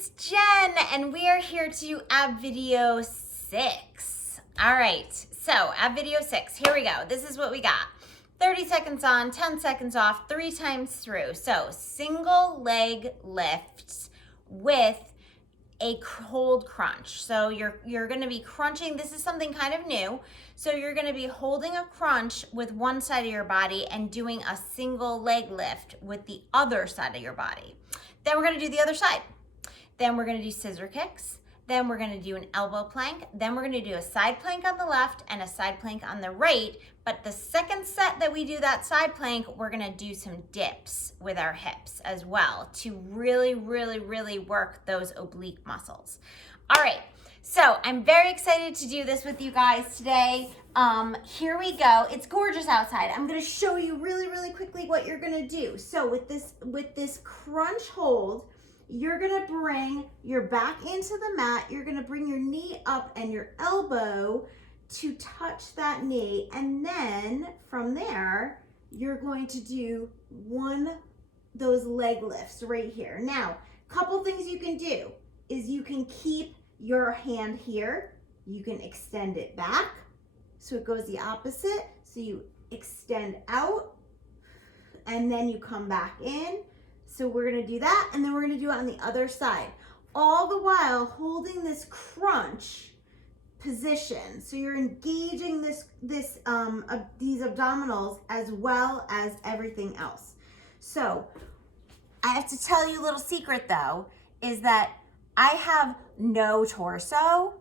it's Jen, and we are here to do ab video 6. All right, so ab video 6, here we go. This is what we got. 30 seconds on, 10 seconds off, 3 times through. So single leg lifts with a cold crunch. So you're gonna be crunching. This is something kind of new. So you're gonna be holding a crunch with one side of your body and doing a single leg lift with the other side of your body. Then we're gonna do the other side. Then we're gonna do scissor kicks. Then we're gonna do an elbow plank. Then we're gonna do a side plank on the left and a side plank on the right. But the second set that we do that side plank, we're gonna do some dips with our hips as well to really, really, really work those oblique muscles. All right, so I'm very excited to do this with you guys today. Here we go. It's gorgeous outside. I'm gonna show you really, really quickly what you're gonna do. So with this crunch hold, you're gonna bring your back into the mat. You're gonna bring your knee up and your elbow to touch that knee. And then from there, you're going to do those leg lifts right here. Now, a couple things you can do is you can keep your hand here. You can extend it back so it goes the opposite. So you extend out and then you come back in. So we're gonna do that, and then we're gonna do it on the other side, all the while holding this crunch position. So you're engaging these abdominals as well as everything else. So I have to tell you a little secret though, is that I have no torso.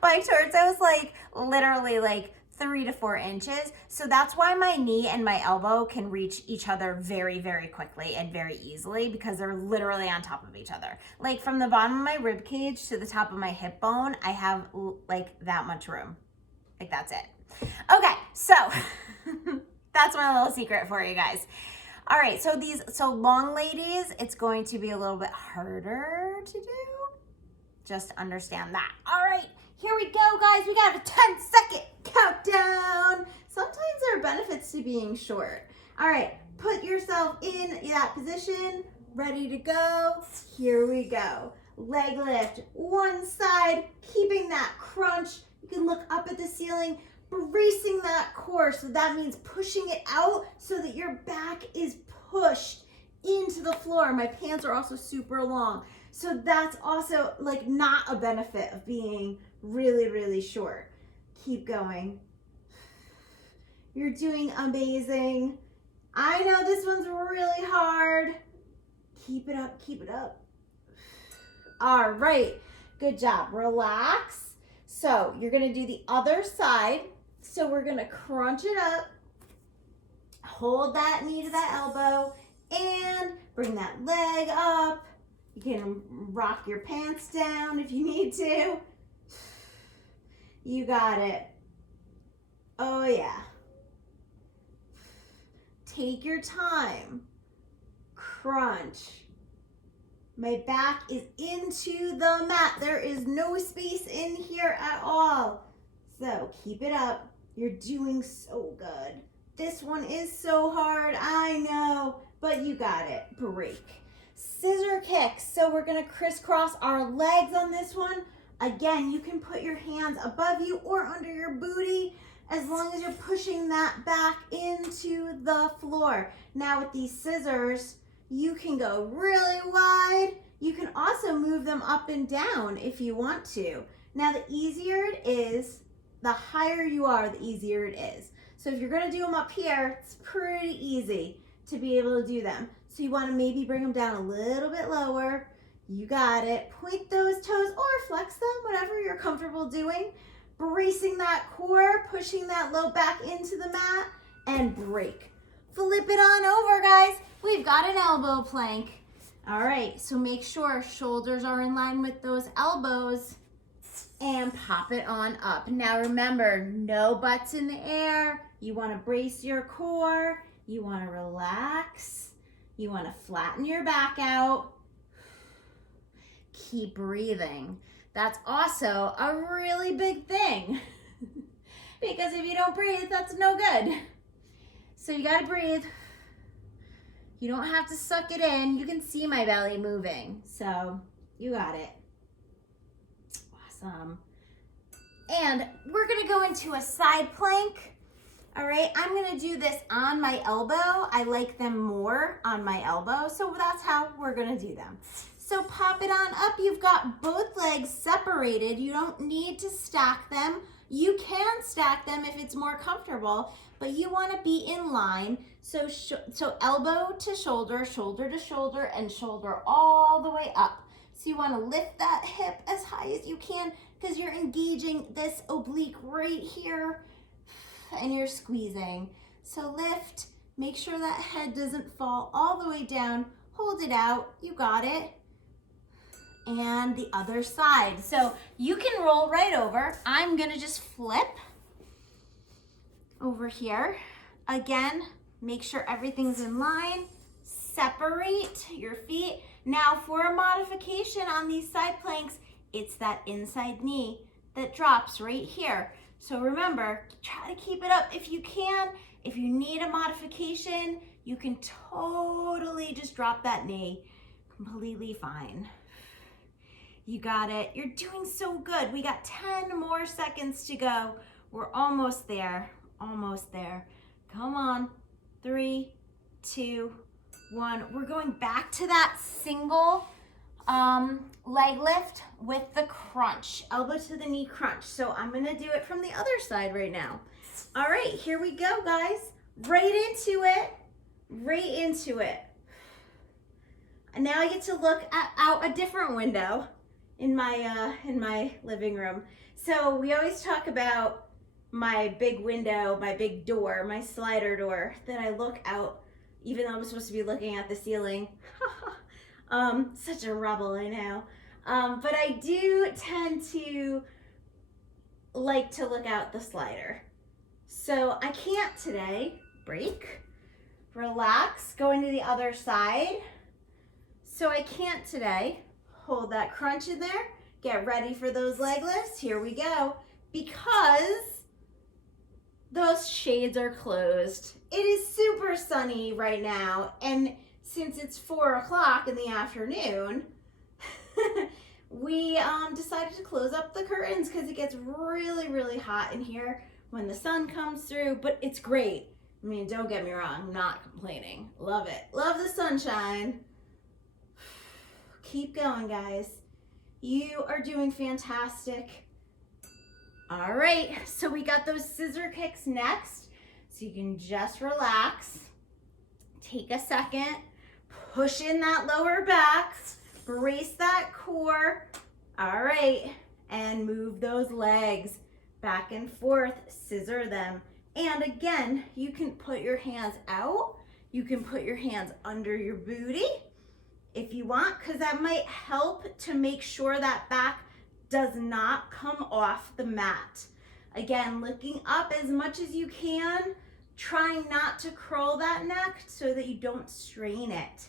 My torso is like literally like 3 to 4 inches. So that's why my knee and my elbow can reach each other very, very quickly and very easily, because they're literally on top of each other. Like from the bottom of my rib cage to the top of my hip bone, I have like that much room. Like that's it. Okay, so that's my little secret for you guys. All right, so long ladies, it's going to be a little bit harder to do. Just understand that. All right, here we go, guys. We got a 10-second countdown. Sometimes there are benefits to being short. All right, put yourself in that position, ready to go. Here we go. Leg lift, one side, keeping that crunch. You can look up at the ceiling, bracing that core. So that means pushing it out so that your back is pushed into the floor. My pants are also super long. So that's also like not a benefit of being really, really short. Keep going. You're doing amazing. I know this one's really hard. Keep it up, keep it up. All right, good job. Relax. So you're gonna do the other side. So we're gonna crunch it up, hold that knee to that elbow, and bring that leg up. You can rock your pants down if you need to. You got it. Oh yeah. Take your time. Crunch. My back is into the mat. There is no space in here at all. So keep it up. You're doing so good. This one is so hard, I know, but you got it. Break. Scissor kicks. So we're gonna crisscross our legs on this one. Again, you can put your hands above you or under your booty as long as you're pushing that back into the floor. Now with these scissors, you can go really wide. You can also move them up and down if you want to. Now the easier it is, the higher you are, the easier it is. So if you're gonna do them up here, it's pretty easy to be able to do them. So you wanna maybe bring them down a little bit lower. You got it. Point those toes or flex them, whatever you're comfortable doing. Bracing that core, pushing that low back into the mat, and break. Flip it on over, guys. We've got an elbow plank. All right, so make sure shoulders are in line with those elbows and pop it on up. Now remember, no butts in the air. You wanna brace your core. You wanna relax. You wanna flatten your back out. Keep breathing. That's also a really big thing because if you don't breathe, that's no good. So you gotta breathe. You don't have to suck it in. You can see my belly moving. So you got it. Awesome. And we're gonna go into a side plank. All right, I'm gonna do this on my elbow. I like them more on my elbow, so that's how we're gonna do them. So pop it on up. You've got both legs separated. You don't need to stack them. You can stack them if it's more comfortable, but you wanna be in line. So elbow to shoulder, shoulder to shoulder, and shoulder all the way up. So you wanna lift that hip as high as you can because you're engaging this oblique right here and you're squeezing. So lift, make sure that head doesn't fall all the way down. Hold it out, you got it. And the other side. So you can roll right over. I'm gonna just flip over here. Again, make sure everything's in line. Separate your feet. Now for a modification on these side planks, it's that inside knee that drops right here. So remember, try to keep it up if you can. If you need a modification, you can totally just drop that knee. Completely fine. You got it. You're doing so good. We got 10 more seconds to go. We're almost there. Almost there. Come on. 3, 2, 1. We're going back to that single leg lift with the crunch. Elbow to the knee crunch. So I'm going to do it from the other side right now. All right, here we go, guys. Right into it. Right into it. And now I get to look out a different window in my living room. So we always talk about my big window, my big door, my slider door that I look out, even though I'm supposed to be looking at the ceiling. Such a rebel, I know. But I do tend to like to look out the slider. So I can't today. Break, relax, going to the other side. So I can't today. Hold that crunch in there. Get ready for those leg lifts. Here we go. Because those shades are closed. It is super sunny right now. And since it's 4 o'clock in the afternoon, we decided to close up the curtains because it gets really, really hot in here when the sun comes through. But it's great. I mean, don't get me wrong. I'm not complaining. Love it. Love the sunshine. Keep going, guys. You are doing fantastic. All right, so we got those scissor kicks next. So you can just relax. Take a second. Push in that lower back. Brace that core. All right, and move those legs back and forth. Scissor them. And again, you can put your hands out. You can put your hands under your booty if you want, because that might help to make sure that back does not come off the mat. Again, looking up as much as you can, trying not to curl that neck so that you don't strain it.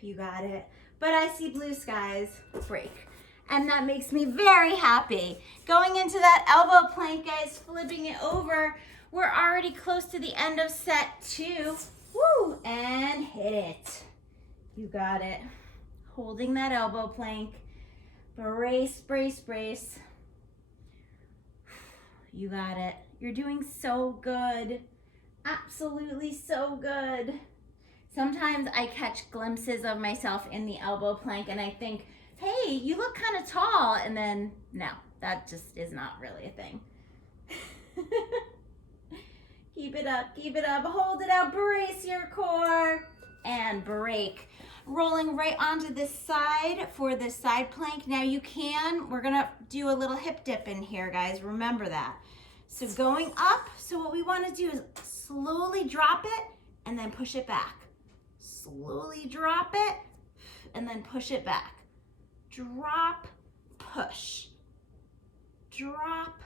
You got it. But I see blue skies. Break. And that makes me very happy. Going into that elbow plank, guys, flipping it over. We're already close to the end of set 2. Woo! And hit it. You got it. Holding that elbow plank. Brace, brace, brace. You got it. You're doing so good. Absolutely so good. Sometimes I catch glimpses of myself in the elbow plank and I think, hey, you look kind of tall. And then, no, that just is not really a thing. Keep it up, hold it out, brace your core, and break. Rolling right onto this side for this side plank. Now we're gonna do a little hip dip in here, guys, remember that. So going up, so what we wanna do is slowly drop it and then push it back. Slowly drop it and then push it back. Drop, push. Drop,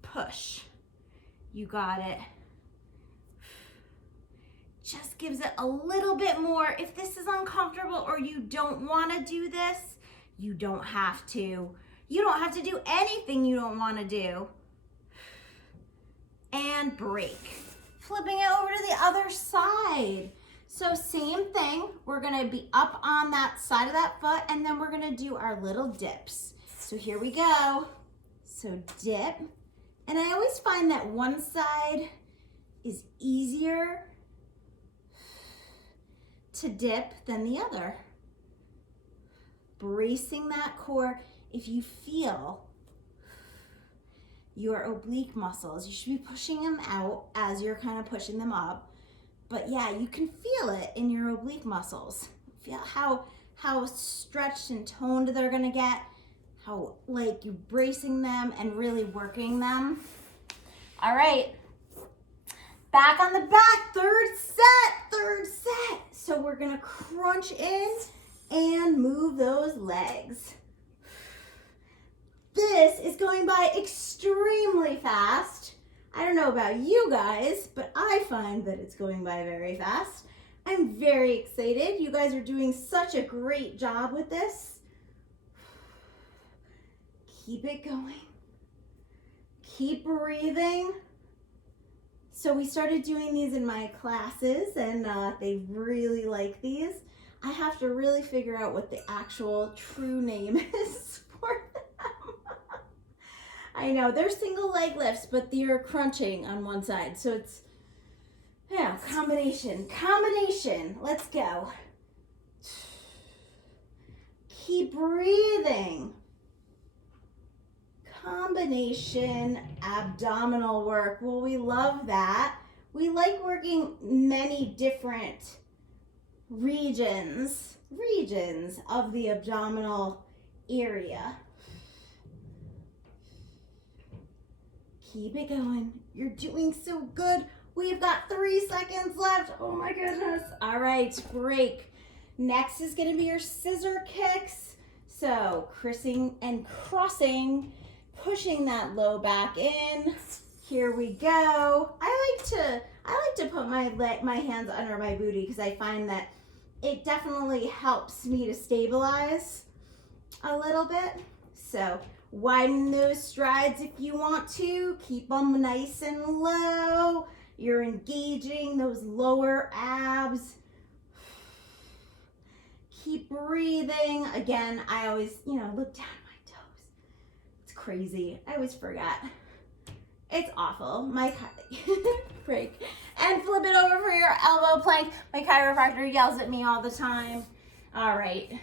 push. You got it. Just gives it a little bit more. If this is uncomfortable or you don't want to do this, you don't have to. You don't have to do anything you don't want to do. And break. Flipping it over to the other side. So same thing, we're gonna be up on that side of that foot and then we're gonna do our little dips. So here we go. So dip, and I always find that one side is easier to dip than the other. Bracing that core. If you feel your oblique muscles, you should be pushing them out as you're kind of pushing them up. But yeah, you can feel it in your oblique muscles. Feel how stretched and toned they're gonna get, how like you're bracing them and really working them. All right, back on the back, third set. So we're gonna crunch in and move those legs. This is going by extremely fast. I don't know about you guys, but I find that it's going by very fast. I'm very excited. You guys are doing such a great job with this. Keep it going. Keep breathing. So we started doing these in my classes and they really like these. I have to really figure out what the actual true name is for them. I know, they're single leg lifts, but they're crunching on one side. So it's, yeah, combination. Let's go. Keep breathing. Combination abdominal work. Well, we love that. We like working many different regions of the abdominal area. Keep it going. You're doing so good. We've got 3 seconds left. Oh my goodness. All right, break. Next is gonna be your scissor kicks. So crossing and crossing, pushing that low back in. Here we go. I like to put my hands under my booty because I find that it definitely helps me to stabilize a little bit. So widen those strides if you want to. Keep them nice and low. You're engaging those lower abs. Keep breathing. Again, I always, look down my toes. It's crazy. I always forget. It's awful. Break. And flip it over for your elbow plank. My chiropractor yells at me all the time. All right.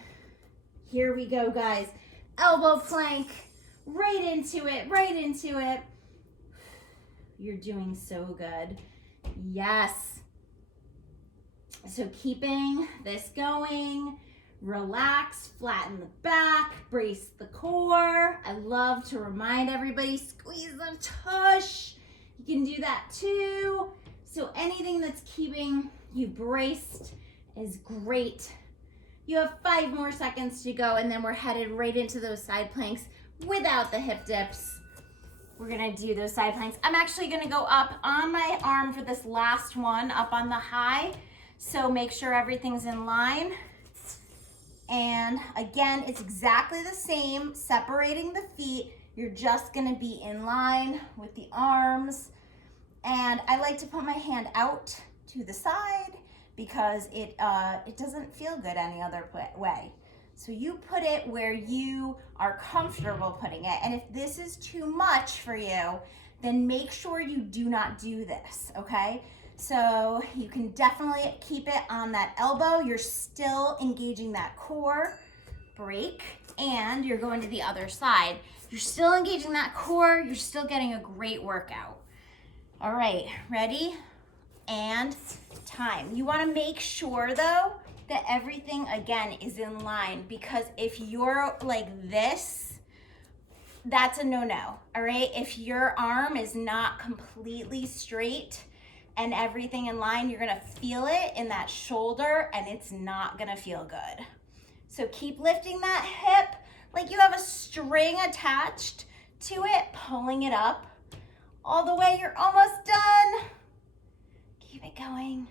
Here we go, guys. Elbow plank. Right into it. You're doing so good. Yes. So keeping this going, relax, flatten the back, brace the core. I love to remind everybody, squeeze the tush. You can do that too. So anything that's keeping you braced is great. You have 5 more seconds to go and then we're headed right into those side planks without the hip dips. We're gonna do those side planks. I'm actually gonna go up on my arm for this last one, up on the high. So make sure everything's in line. And again, it's exactly the same, separating the feet. You're just gonna be in line with the arms. And I like to put my hand out to the side because it doesn't feel good any other way. So you put it where you are comfortable putting it. And if this is too much for you, then make sure you do not do this, okay? So you can definitely keep it on that elbow. You're still engaging that core, break, and you're going to the other side. You're still engaging that core. You're still getting a great workout. All right, ready? And time. You wanna make sure though, that everything again is in line, because if you're like this, that's a no-no, all right? If your arm is not completely straight and everything in line, you're gonna feel it in that shoulder and it's not gonna feel good. So keep lifting that hip like you have a string attached to it, pulling it up all the way. You're almost done. Keep it going.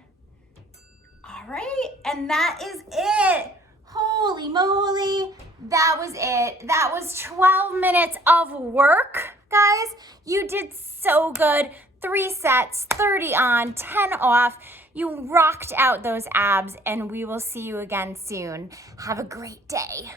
All right, and that is it. Holy moly, that was it. That was 12 minutes of work, guys. You did so good. 3 sets, 30 on, 10 off. You rocked out those abs, and we will see you again soon. Have a great day.